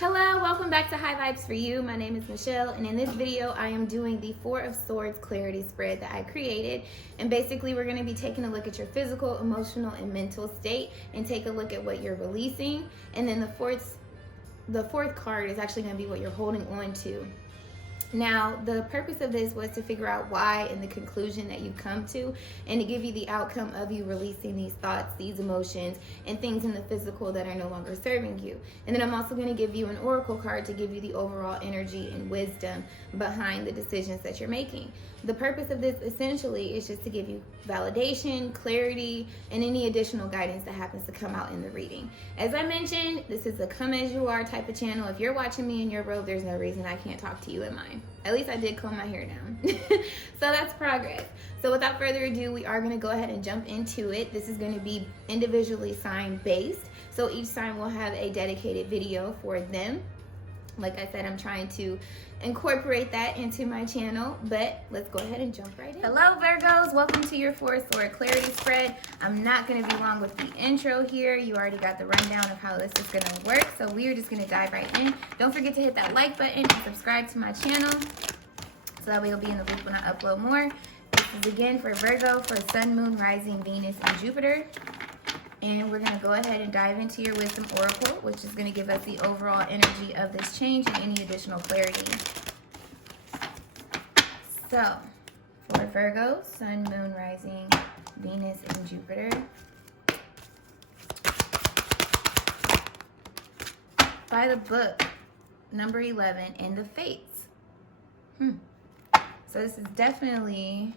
Hello, welcome back to High Vibes for You. My name is Michelle, and in this video, I am doing the Four of Swords clarity spread that I created. And basically, we're going to be taking a look at your physical, emotional, and mental state, and take a look at what you're releasing. And then the fourth card is actually going to be what you're holding on to. Now, the purpose of this was to figure out why and the conclusion that you come to, and to give you the outcome of you releasing these thoughts, these emotions, and things in the physical that are no longer serving you. And then I'm also going to give you an oracle card to give you the overall energy and wisdom behind the decisions that you're making. The purpose of this essentially is just to give you validation, clarity, and any additional guidance that happens to come out in the reading. As I mentioned, this is a come as you are type of channel. If you're watching me in your robe, there's no reason I can't talk to you in mine. At least I did comb my hair down. So that's progress. So without further ado, we are going to go ahead and jump into it. This is going to be individually sign based. So each sign will have a dedicated video for them. Like I said, I'm trying to incorporate that into my channel, but let's go ahead and jump right in. Hello, Virgos. Welcome to your Four of Swords clarity spread. I'm not going to be long with the intro here. You already got the rundown of how this is going to work, so we are just going to dive right in. Don't forget to hit that like button and subscribe to my channel, so that way you'll be in the loop when I upload more. This is again for Virgo, for Sun, Moon, Rising, Venus, and Jupiter. And we're going to go ahead and dive into your Wisdom Oracle, which is going to give us the overall energy of this change and any additional clarity. So, for Virgo, Sun, Moon, Rising, Venus, and Jupiter. By the book, number 11, in the Fates. So this is definitely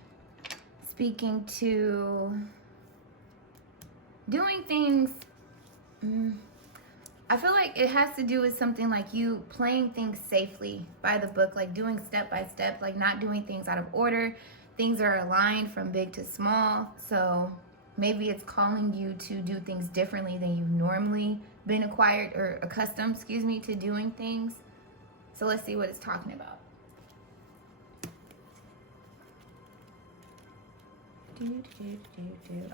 speaking to doing things. I feel like it has to do with something like you playing things safely by the book, like doing step by step, like not doing things out of order. Things are aligned from big to small. So maybe it's calling you to do things differently than you've normally been accustomed to doing things. So let's see what it's talking about.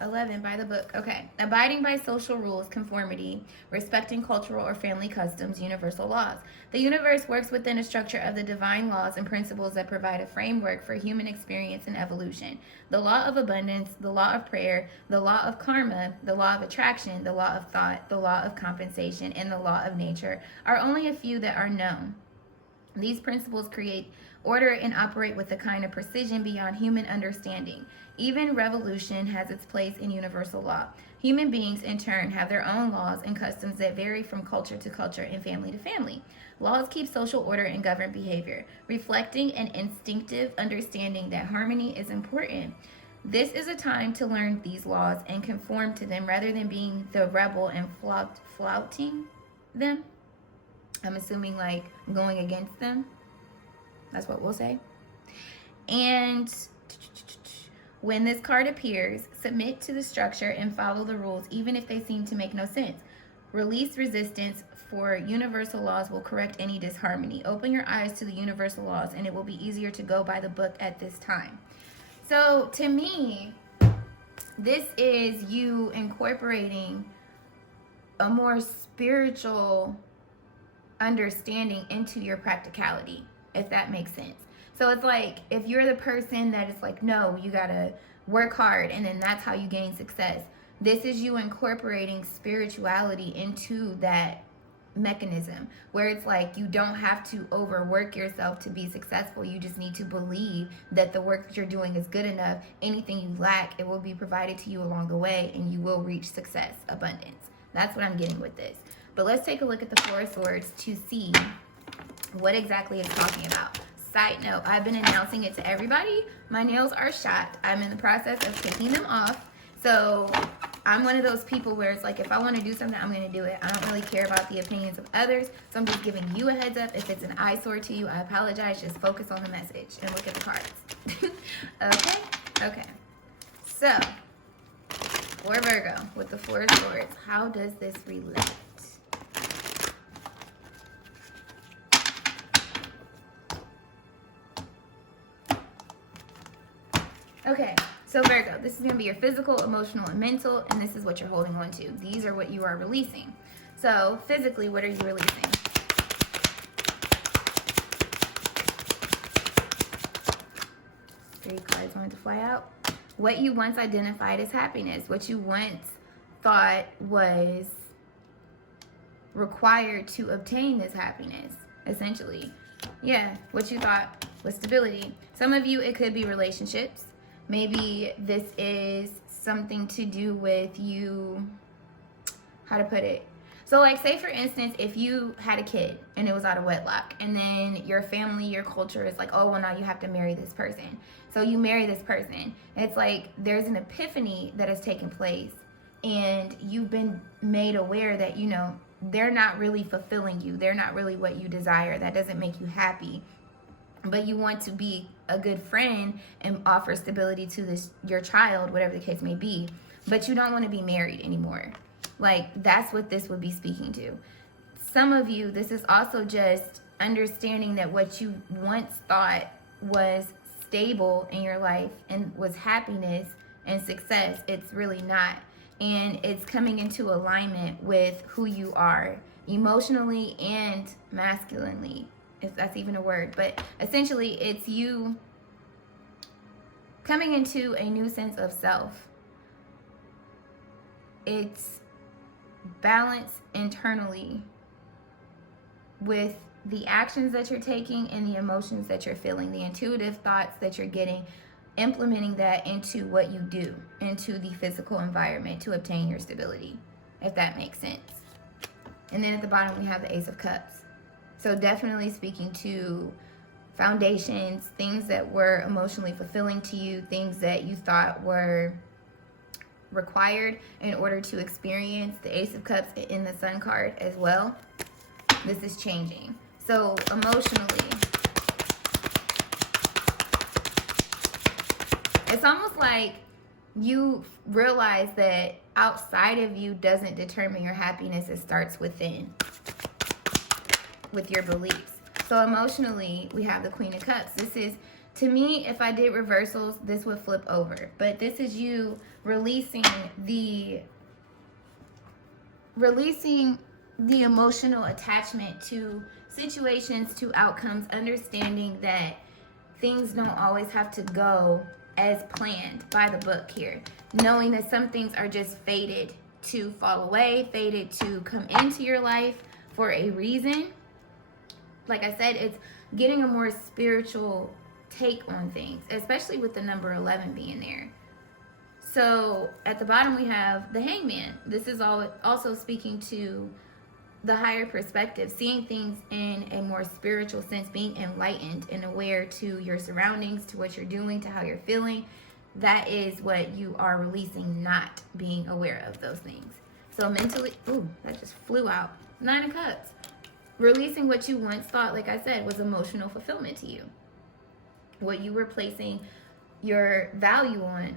11 by the book. Okay. Abiding by social rules, conformity, respecting cultural or family customs, universal laws. The universe works within a structure of the divine laws and principles that provide a framework for human experience and evolution. The law of abundance, the law of prayer, the law of karma, the law of attraction, the law of thought, the law of compensation, and the law of nature are only a few that are known. These principles create order and operate with a kind of precision beyond human understanding. Even revolution has its place in universal law. Human beings, in turn, have their own laws and customs that vary from culture to culture and family to family. Laws keep social order and govern behavior, reflecting an instinctive understanding that harmony is important. This is a time to learn these laws and conform to them rather than being the rebel and flouting them. I'm assuming like going against them. That's what we'll say. And when this card appears, submit to the structure and follow the rules, even if they seem to make no sense. Release resistance, for universal laws will correct any disharmony. Open your eyes to the universal laws, and it will be easier to go by the book at this time. So to me, this is you incorporating a more spiritual understanding into your practicality, if that makes sense. So it's like, if you're the person that is like, no, you gotta work hard and then that's how you gain success. This is you incorporating spirituality into that mechanism, where it's like you don't have to overwork yourself to be successful. You just need to believe that the work that you're doing is good enough. Anything you lack, it will be provided to you along the way, and you will reach success, abundance. That's what I'm getting with this. But let's take a look at the Four of Swords to see what exactly it's talking about. Side note, I've been announcing it to everybody. My nails are shot. I'm in the process of taking them off. So I'm one of those people where it's like, if I want to do something, I'm going to do it. I don't really care about the opinions of others. So I'm just giving you a heads up. If it's an eyesore to you, I apologize. Just focus on the message and look at the cards. Okay? Okay. So, for Virgo, with the Four of Swords, how does this relate? Okay, so Virgo, this is going to be your physical, emotional, and mental, and this is what you're holding on to. These are what you are releasing. So physically, what are you releasing? 3 cards wanted to fly out. What you once identified as happiness, what you once thought was required to obtain this happiness, essentially. Yeah, what you thought was stability. Some of you, it could be relationships. Maybe this is something to do with you, how to put it. So like, say for instance, if you had a kid and it was out of wedlock, and then your family, your culture is like, oh, well, now you have to marry this person. So you marry this person. It's like there's an epiphany that has taken place, and you've been made aware that, you know, they're not really fulfilling you. They're not really what you desire. That doesn't make you happy. But you want to be a good friend and offer stability to your child, whatever the case may be. But you don't want to be married anymore. Like, that's what this would be speaking to. Some of you, this is also just understanding that what you once thought was stable in your life and was happiness and success, it's really not. And it's coming into alignment with who you are emotionally and masculinely, if that's even a word. But essentially, it's you coming into a new sense of self. It's balance internally with the actions that you're taking and the emotions that you're feeling, the intuitive thoughts that you're getting, implementing that into what you do, into the physical environment to obtain your stability, if that makes sense. And then at the bottom, we have the Ace of Cups. So definitely speaking to foundations, things that were emotionally fulfilling to you, things that you thought were required in order to experience the Ace of Cups in the Sun card as well. This is changing. So emotionally, it's almost like you realize that outside of you doesn't determine your happiness. It starts within, with your beliefs. So emotionally, we have the Queen of Cups. This is, to me, if I did reversals, this would flip over. But this is you releasing the emotional attachment to situations, to outcomes, understanding that things don't always have to go as planned by the book here. Knowing that some things are just fated to fall away, fated to come into your life for a reason. Like I said, it's getting a more spiritual take on things, especially with the number 11 being there. So at the bottom, we have the Hangman. This is also speaking to the higher perspective, seeing things in a more spiritual sense, being enlightened and aware to your surroundings, to what you're doing, to how you're feeling. That is what you are releasing, not being aware of those things. So mentally, ooh, that just flew out. 9 of Cups. Releasing what you once thought, like I said, was emotional fulfillment to you. What you were placing your value on,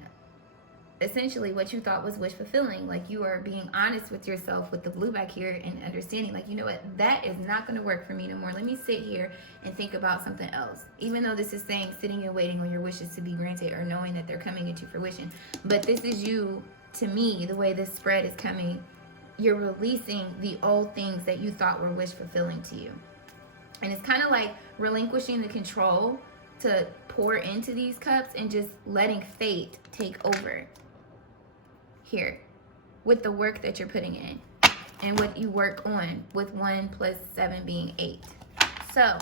essentially what you thought was wish fulfilling. Like, you are being honest with yourself with the blue back here and understanding, like, you know what, that is not going to work for me no more. Let me sit here and think about something else. Even though this is saying sitting and waiting on your wishes to be granted, or knowing that they're coming into fruition. But this is you, to me, the way this spread is coming, you're releasing the old things that you thought were wish fulfilling to you. And it's kind of like relinquishing the control to pour into these cups and just letting fate take over here with the work that you're putting in and what you work on, with 1 + 7 being 8. So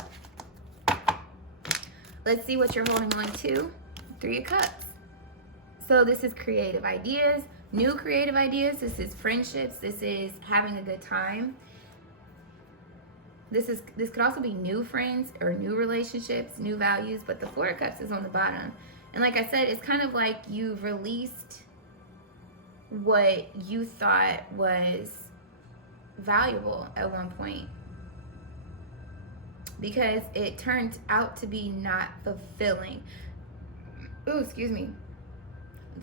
let's see what you're holding on to. 3 of Cups. So this is creative ideas, new creative ideas. This is friendships. This is having a good time. This could also be new friends or new relationships, new values, but the 4 of Cups is on the bottom. And like I said, it's kind of like you've released what you thought was valuable at one point, because it turned out to be not fulfilling. Ooh, excuse me.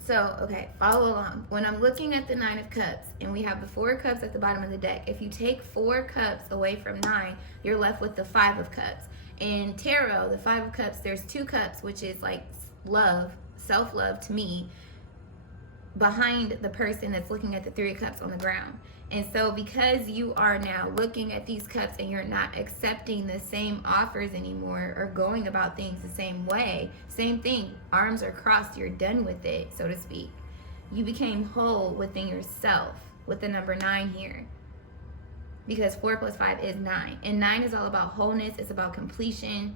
So, okay, follow along. When I'm looking at the 9 of Cups and we have the 4 of Cups at the bottom of the deck, if you take 4 cups away from 9, you're left with the 5 of Cups. In tarot, the 5 of Cups, there's 2 cups, which is like love, self-love to me, behind the person that's looking at the 3 of Cups on the ground. And so because you are now looking at these cups and you're not accepting the same offers anymore or going about things the same way, same thing, arms are crossed, you're done with it, so to speak. You became whole within yourself with the number 9 here. Because 4 plus 5 is 9. And 9 is all about wholeness, it's about completion.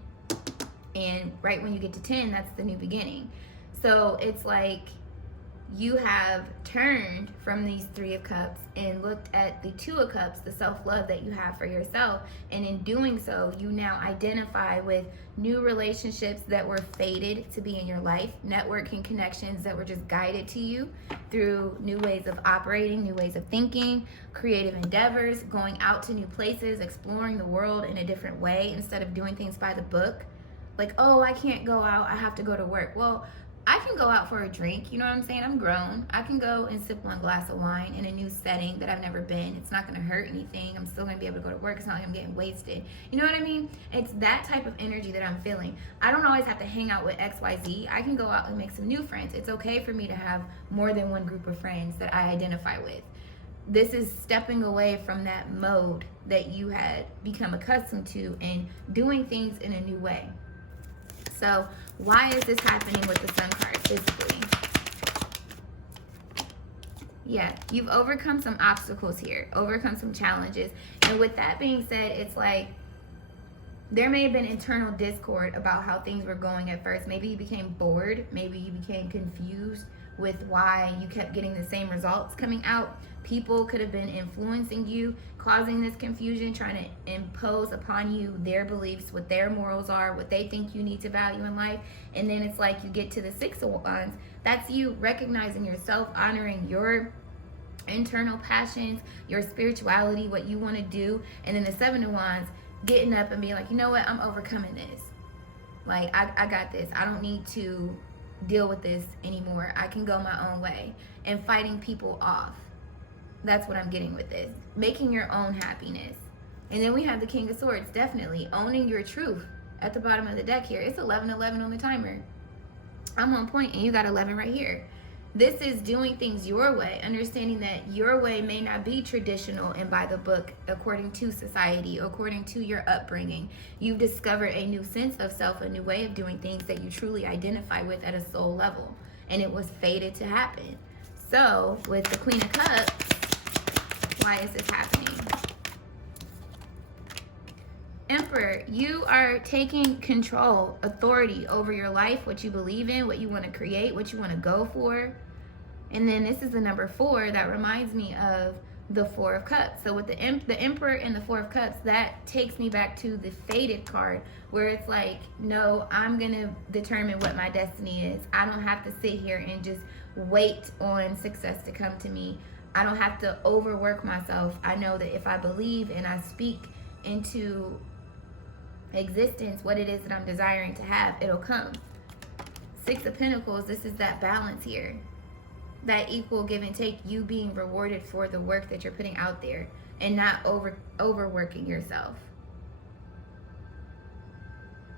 And right when you get to 10, that's the new beginning. So it's like you have turned from these 3 of cups and looked at the 2 of cups, the self-love that you have for yourself. And in doing so, you now identify with new relationships that were fated to be in your life, networking connections that were just guided to you through new ways of operating, new ways of thinking, creative endeavors, going out to new places, exploring the world in a different way instead of doing things by the book. Like, oh, I can't go out, I have to go to work. Well, I can go out for a drink, you know what I'm saying? I'm grown. I can go and sip one glass of wine in a new setting that I've never been. It's not going to hurt anything. I'm still going to be able to go to work. It's not like I'm getting wasted. You know what I mean? It's that type of energy that I'm feeling. I don't always have to hang out with XYZ. I can go out and make some new friends. It's okay for me to have more than one group of friends that I identify with. This is stepping away from that mode that you had become accustomed to and doing things in a new way. So why is this happening with the Sun card physically? Yeah, you've overcome some obstacles here, overcome some challenges. And with that being said, it's like there may have been internal discord about how things were going at first. Maybe you became bored. Maybe you became confused with why you kept getting the same results coming out. People could have been influencing you, causing this confusion, trying to impose upon you their beliefs, what their morals are, what they think you need to value in life. And then it's like you get to the 6 of Wands. That's you recognizing yourself, honoring your internal passions, your spirituality, what you want to do. And then the 7 of Wands, getting up and being like, you know what, I'm overcoming this. Like, I got this. I don't need to deal with this anymore. I can go my own way. And fighting people off. That's what I'm getting with this. Making your own happiness. And then we have the King of Swords, definitely. Owning your truth at the bottom of the deck here. It's 11-11 on the timer. I'm on point and you got 11 right here. This is doing things your way, understanding that your way may not be traditional and by the book according to society, according to your upbringing. You've discovered a new sense of self, a new way of doing things that you truly identify with at a soul level. And it was fated to happen. So, with the Queen of Cups, why is this happening? Emperor, you are taking control, authority over your life, what you believe in, what you want to create, what you want to go for. And then this is the number 4 that reminds me of the 4 of Cups. So with the Emperor and the 4 of Cups, that takes me back to the Fated card, where it's like, no, I'm going to determine what my destiny is. I don't have to sit here and just wait on success to come to me. I don't have to overwork myself. I know that if I believe and I speak into existence what it is that I'm desiring to have, it'll come. 6 of Pentacles, this is that balance here. That equal give and take, you being rewarded for the work that you're putting out there and not overworking yourself.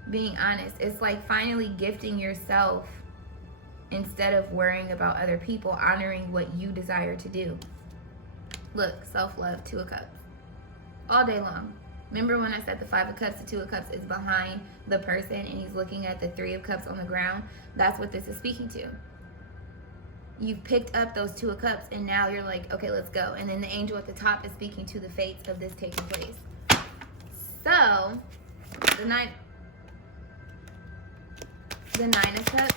Being honest, it's like finally gifting yourself instead of worrying about other people, honoring what you desire to do. Look, self-love, 2 of Cups. All day long. Remember when I said the 5 of Cups, the 2 of Cups is behind the person and he's looking at the 3 of Cups on the ground? That's what this is speaking to. You've picked up those 2 of Cups and now you're like, okay, let's go. And then the angel at the top is speaking to the fates of this taking place. So, the 9 of Cups,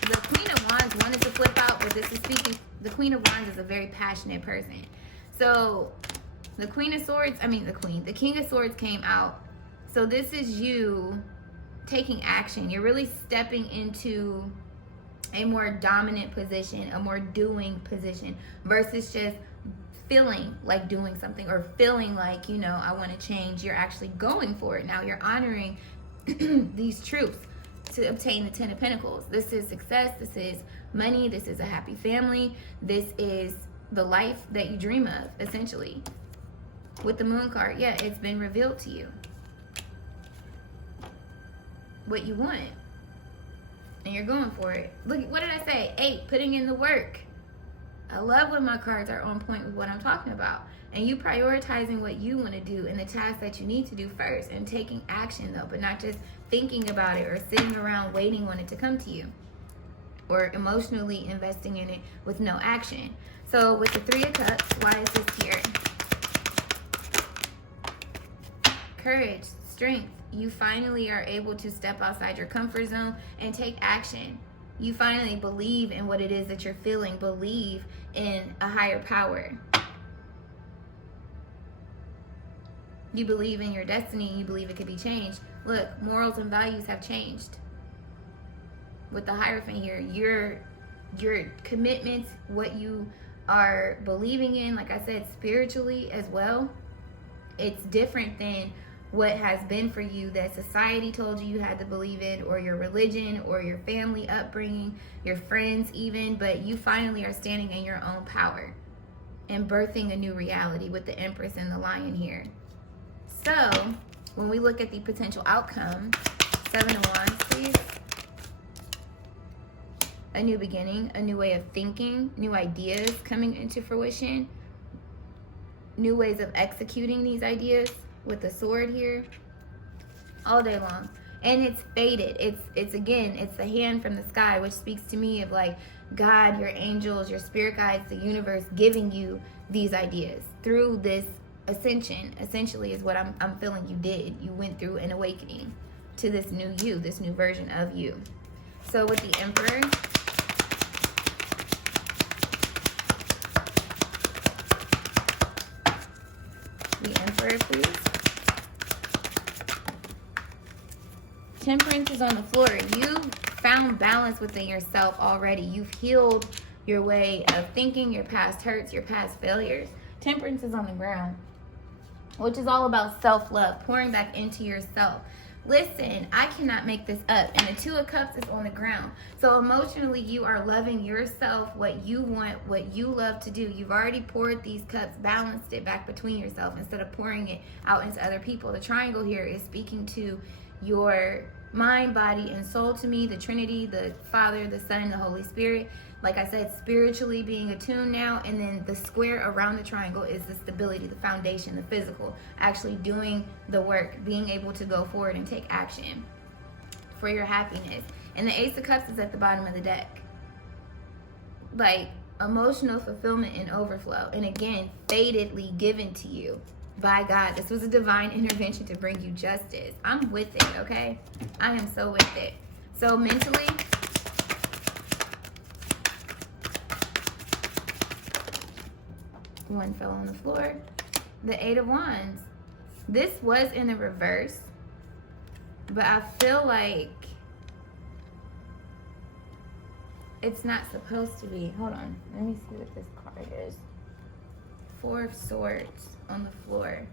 the Queen of Wands wanted to flip out, but this is speaking, the Queen of Wands is a very passionate person. So, the King of Swords came out. So this is you taking action. You're really stepping into a more dominant position, a more doing position, versus just feeling like doing something or feeling like, you know, I want to change. You're actually going for it. Now you're honoring these truths to obtain the 10 of Pentacles. This is success. This is money. This is a happy family. This is the life that you dream of, essentially. With the Moon card, yeah, it's been revealed to you what you want. And you're going for it. Look, what did I say? 8, putting in the work. I love when my cards are on point with what I'm talking about. And you prioritizing what you want to do and the tasks that you need to do first and taking action though, but not just thinking about it or sitting around waiting on it to come to you or emotionally investing in it with no action. So with the Three of Cups, why is this here? Courage, strength. You finally are able to step outside your comfort zone and take action. You finally believe in what it is that you're feeling, believe in a higher power. You believe in your destiny, you believe it could be changed. Look, morals and values have changed. With the Hierophant here, your commitments, what you are believing in, like I said, spiritually as well, it's different than what has been for you that society told you had to believe in, or your religion, or your family upbringing, your friends even. But you finally are standing in your own power and birthing a new reality with the Empress and the Lion here. So when we look at the potential outcome, 7 of Wands, please. A new beginning, a new way of thinking, new ideas coming into fruition, new ways of executing these ideas with the Sword here all day long. And it's faded. It's again, it's the hand from the sky, which speaks to me of like God, your angels, your spirit guides, the universe giving you these ideas through this ascension. Essentially is what I'm feeling you did. You went through an awakening to this new you, this new version of you. So with the Emperor, the Emperor, please. Temperance is on the floor. You found balance within yourself already. You've healed your way of thinking, your past hurts, your past failures. Temperance is on the ground, which is all about self-love, pouring back into yourself. Listen, I cannot make this up. And the Two of Cups is on the ground. So emotionally, you are loving yourself, what you want, what you love to do. You've already poured these cups, balanced it back between yourself instead of pouring it out into other people. The triangle here is speaking to your mind, body, and soul to me. The Trinity, the Father, the Son, the Holy Spirit. Like I said, spiritually being attuned now. And then the square around the triangle is the stability, the foundation, the physical. Actually doing the work, being able to go forward and take action for your happiness. And the Ace of Cups is at the bottom of the deck. Like emotional fulfillment and overflow. And again, fatedly given to you by God. This was a divine intervention to bring you justice. I'm with it, okay? I am so with it. So mentally, one fell on the floor. The Eight of Wands. This was in the reverse, but I feel like it's not supposed to be. Hold on. Let me see what this card is. Four of Swords on the floor.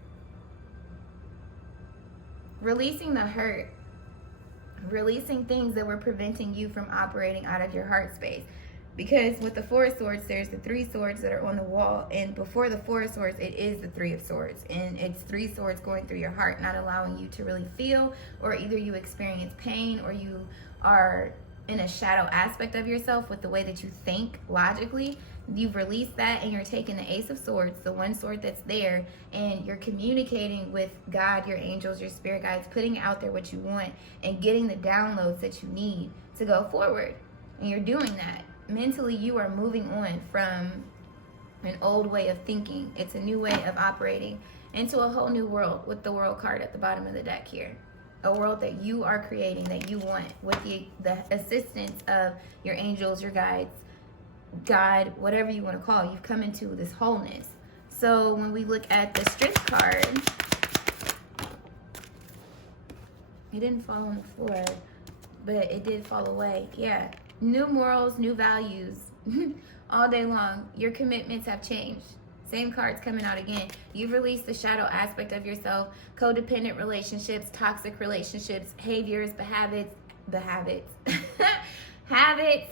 Releasing the hurt. Releasing things that were preventing you from operating out of your heart space. Because with the Four of Swords, there's the Three Swords that are on the wall. And before the Four of Swords, it is the Three of Swords. And it's three swords going through your heart, not allowing you to really feel, or either you experience pain, or you are in a shadow aspect of yourself with the way that you think logically. You've released that and you're taking the Ace of Swords, the one sword that's there, and you're communicating with God, your angels, your spirit guides, putting out there what you want and getting the downloads that you need to go forward. And you're doing that. Mentally, you are moving on from an old way of thinking. It's a new way of operating into a whole new world with the World card at the bottom of the deck here. A world that you are creating, that you want, with the assistance of your angels, your guides, God, whatever you want to call it. You've come into this wholeness. So when we look at the Strength card, it didn't fall on the floor, but it did fall away. Yeah. New morals, new values all day long. Your commitments have changed. Same cards coming out again. You've released the shadow aspect of yourself, codependent relationships, toxic relationships, behaviors, habits,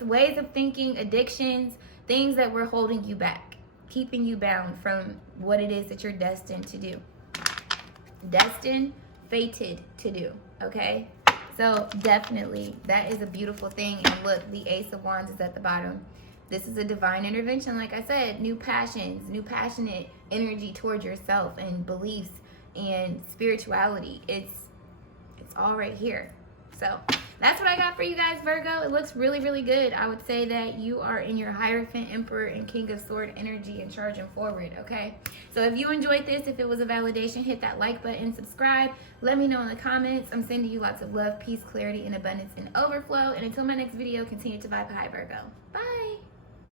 ways of thinking, addictions, things that were holding you back, keeping you bound from what it is that you're destined to do. Destined, fated to do, okay? So definitely, that is a beautiful thing. And look, the Ace of Wands is at the bottom. This is a divine intervention, like I said, new passions, new passionate energy towards yourself and beliefs and spirituality. It's all right here. So that's what I got for you guys, Virgo. It looks really, really good. I would say that you are in your Hierophant, Emperor, and King of Sword energy and charging forward, okay? So if you enjoyed this, if it was a validation, hit that like button, subscribe. Let me know in the comments. I'm sending you lots of love, peace, clarity, and abundance and overflow. And until my next video, continue to vibe high, Virgo. Bye.